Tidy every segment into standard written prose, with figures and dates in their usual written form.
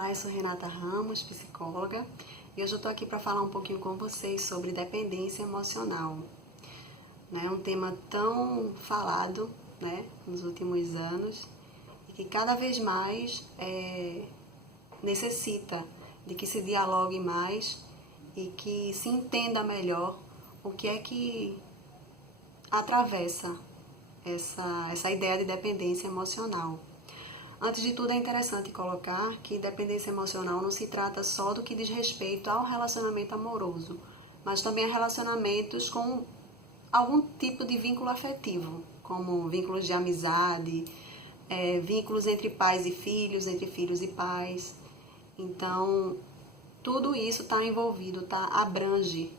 Olá, eu sou Renata Ramos, psicóloga, e hoje eu estou aqui para falar um pouquinho com vocês sobre dependência emocional. É um tema tão falado, nos últimos anos e que cada vez mais necessita de que se dialogue mais e que se entenda melhor o que é que atravessa essa ideia de dependência emocional. Antes de tudo, é interessante colocar que dependência emocional não se trata só do que diz respeito ao relacionamento amoroso, mas também a relacionamentos com algum tipo de vínculo afetivo, como vínculos de amizade, vínculos entre pais e filhos, entre filhos e pais. Então, tudo isso está envolvido, abrange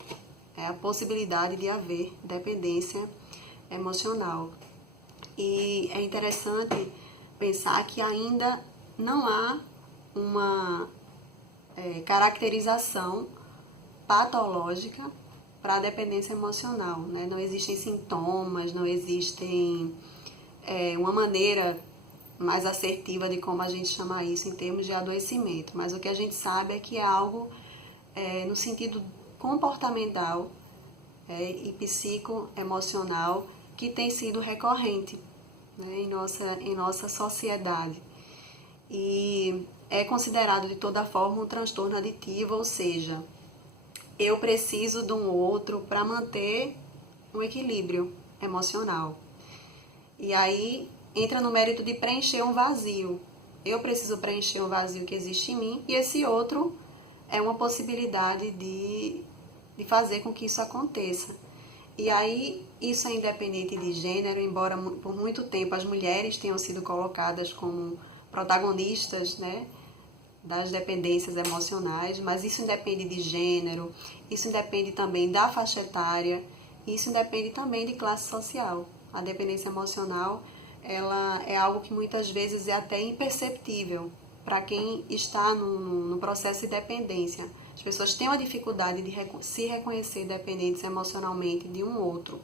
a possibilidade de haver dependência emocional. E é interessante pensar que ainda não há uma caracterização patológica para a dependência emocional, né? Não existem sintomas, não existem uma maneira mais assertiva de como a gente chama isso em termos de adoecimento, mas o que a gente sabe é que é algo no sentido comportamental e psicoemocional que tem sido recorrente em nossa sociedade. E é considerado de toda forma um transtorno aditivo, ou seja, eu preciso de um outro para manter um equilíbrio emocional. E aí entra no mérito de preencher um vazio. Eu preciso preencher um vazio que existe em mim e esse outro é uma possibilidade de fazer com que isso aconteça. E aí, isso é independente de gênero, embora por muito tempo as mulheres tenham sido colocadas como protagonistas, das dependências emocionais, mas isso independe de gênero, isso independe também da faixa etária, isso independe também de classe social. A dependência emocional, ela é algo que muitas vezes é até imperceptível para quem está no processo de dependência. As pessoas têm uma dificuldade de se reconhecer dependentes emocionalmente de um outro.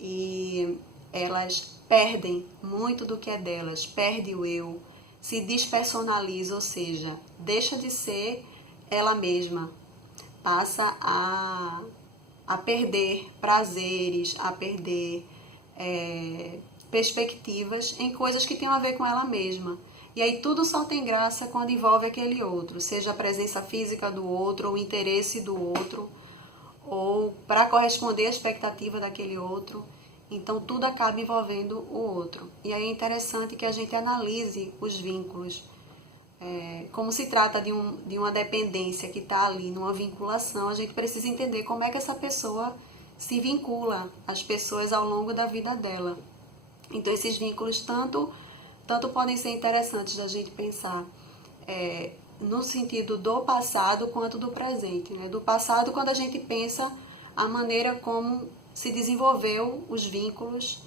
E elas perdem muito do que é delas, perde o eu, se despersonaliza, ou seja, deixa de ser ela mesma, passa a perder prazeres, a perder perspectivas em coisas que têm a ver com ela mesma. E aí tudo só tem graça quando envolve aquele outro, seja a presença física do outro, ou o interesse do outro, ou para corresponder à expectativa daquele outro. Então tudo acaba envolvendo o outro. E aí é interessante que a gente analise os vínculos. Como se trata de uma dependência que está ali, numa vinculação, a gente precisa entender como é que essa pessoa se vincula às pessoas ao longo da vida dela. Então esses vínculos tanto podem ser interessantes da gente pensar no sentido do passado quanto do presente. Do passado, quando a gente pensa a maneira como se desenvolveu os vínculos,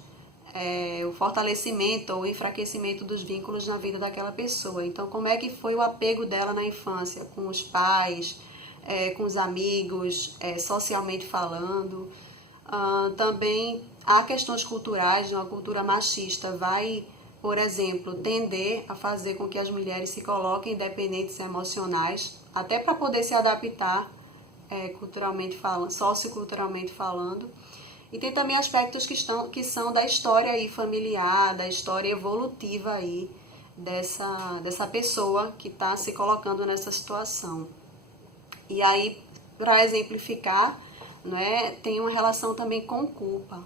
o fortalecimento ou o enfraquecimento dos vínculos na vida daquela pessoa. Então, como é que foi o apego dela na infância, com os pais, com os amigos, socialmente falando. Também há questões culturais, uma cultura machista vai, por exemplo, tender a fazer com que as mulheres se coloquem dependentes emocionais, até para poder se adaptar culturalmente falando, socioculturalmente falando. E tem também aspectos que são da história aí familiar, da história evolutiva aí dessa pessoa que está se colocando nessa situação. E aí, para exemplificar, tem uma relação também com culpa.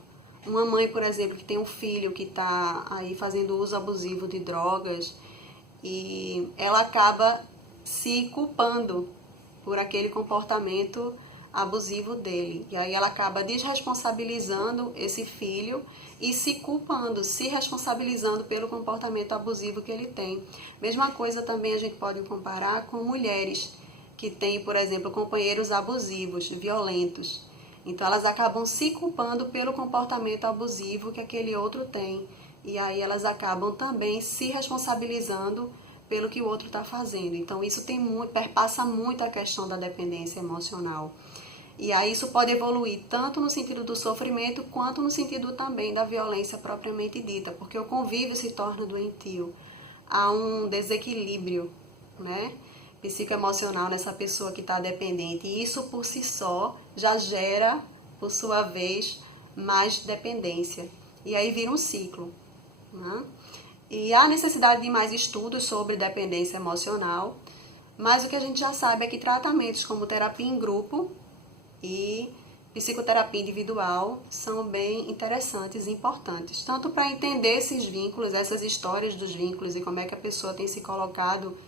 Uma mãe, por exemplo, que tem um filho que está aí fazendo uso abusivo de drogas e ela acaba se culpando por aquele comportamento abusivo dele. E aí ela acaba desresponsabilizando esse filho e se culpando, se responsabilizando pelo comportamento abusivo que ele tem. Mesma coisa também a gente pode comparar com mulheres que têm, por exemplo, companheiros abusivos, violentos. Então elas acabam se culpando pelo comportamento abusivo que aquele outro tem. E aí elas acabam também se responsabilizando pelo que o outro está fazendo. Então isso perpassa muito a questão da dependência emocional. E aí isso pode evoluir tanto no sentido do sofrimento quanto no sentido também da violência propriamente dita, porque o convívio se torna doentio. Há um desequilíbrio né, psicoemocional nessa pessoa que está dependente. E isso por si só já gera, por sua vez, mais dependência. E aí vira um ciclo, né? E há necessidade de mais estudos sobre dependência emocional, mas o que a gente já sabe é que tratamentos como terapia em grupo e psicoterapia individual são bem interessantes e importantes, tanto para entender esses vínculos, essas histórias dos vínculos e como é que a pessoa tem se colocado,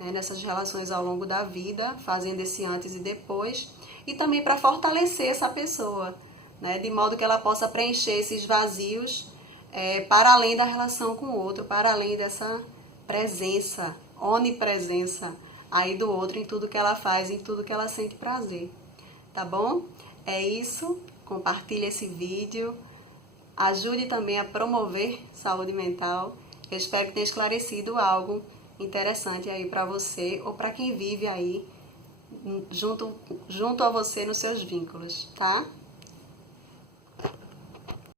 né, nessas relações ao longo da vida, fazendo esse antes e depois, e também para fortalecer essa pessoa, né, de modo que ela possa preencher esses vazios para além da relação com o outro, para além dessa presença, onipresença aí do outro em tudo que ela faz, em tudo que ela sente prazer. Tá bom? É isso. Compartilhe esse vídeo. Ajude também a promover saúde mental. Eu espero que tenha esclarecido algo interessante aí para você ou para quem vive aí junto a você nos seus vínculos, tá?